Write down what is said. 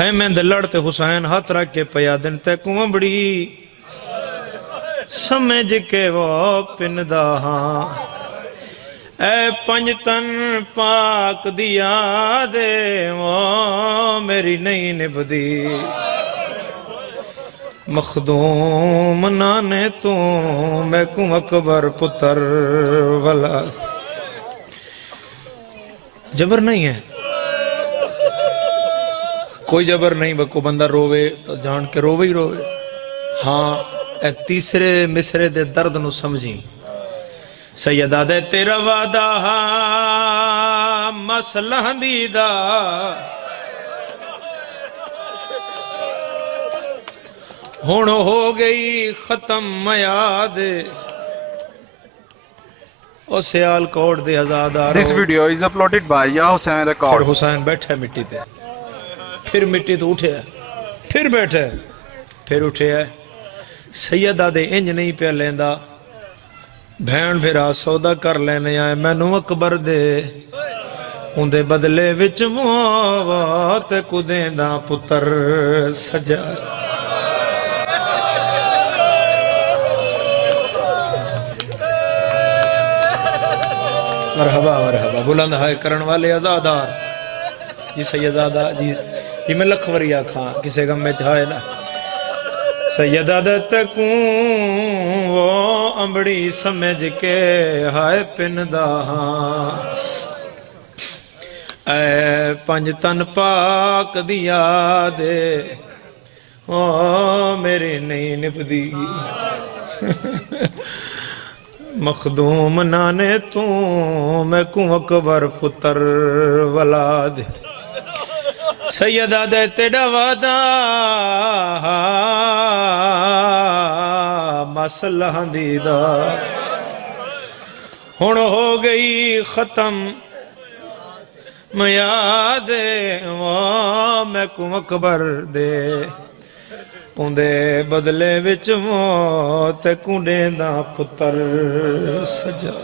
خیمے دے لڑتے حسین ہاتھ رکھ کے پیا دن تے کنبڑی سمجھ کے وہ پندا ہاں اے پنجتن پاک دیا دے وہ میری نہیں نبدی مخدوم نانے تو میں کوں اکبر پتر والا جبر نہیں ہے کوئی جبر نہیں بکو بندہ روے تو جان کے روے ہی روے ہاں اے تیسرے مصرے دے درد نو سمجھی سیدہ دے تیرا وعدہ مسلح دیدہ ہون ہو گئی ختم میاد او سیال کوٹ دے ازادارو This video is uploaded by Ya Hussain پھر Records. حسین بیٹھے مٹی تے پھر مٹی تو اٹھے پھر بیٹھے پھر اٹھے سیدہ دے انج نہیں پہ لیندہ بھین بھیرا سودا کر لینے آئے مینو اکبر دے ان دے بدلے وچ موات کو دیندہ پتر سجا مرحبا مرحبا بلند ہائے کرن والے ازادار جی سیدادہ جی میں لکھوری آکھاں کسے غم میں چاہے نا سیدادہ تکوں وہ امبڑی سمجھ کے ہائے پندہ ہاں اے پنجتن پاک دیا دے او میری نہیں نپدی مخدوم نانے تو میں کوں اکبر پتر ولاد سیدہ دے تیڑا وعدہ مسلح دیدہ ہون ہو گئی ختم میاد وہ میں کوں اکبر دے ان دے بدلے وچ موت کوں دیندہ پتر سجا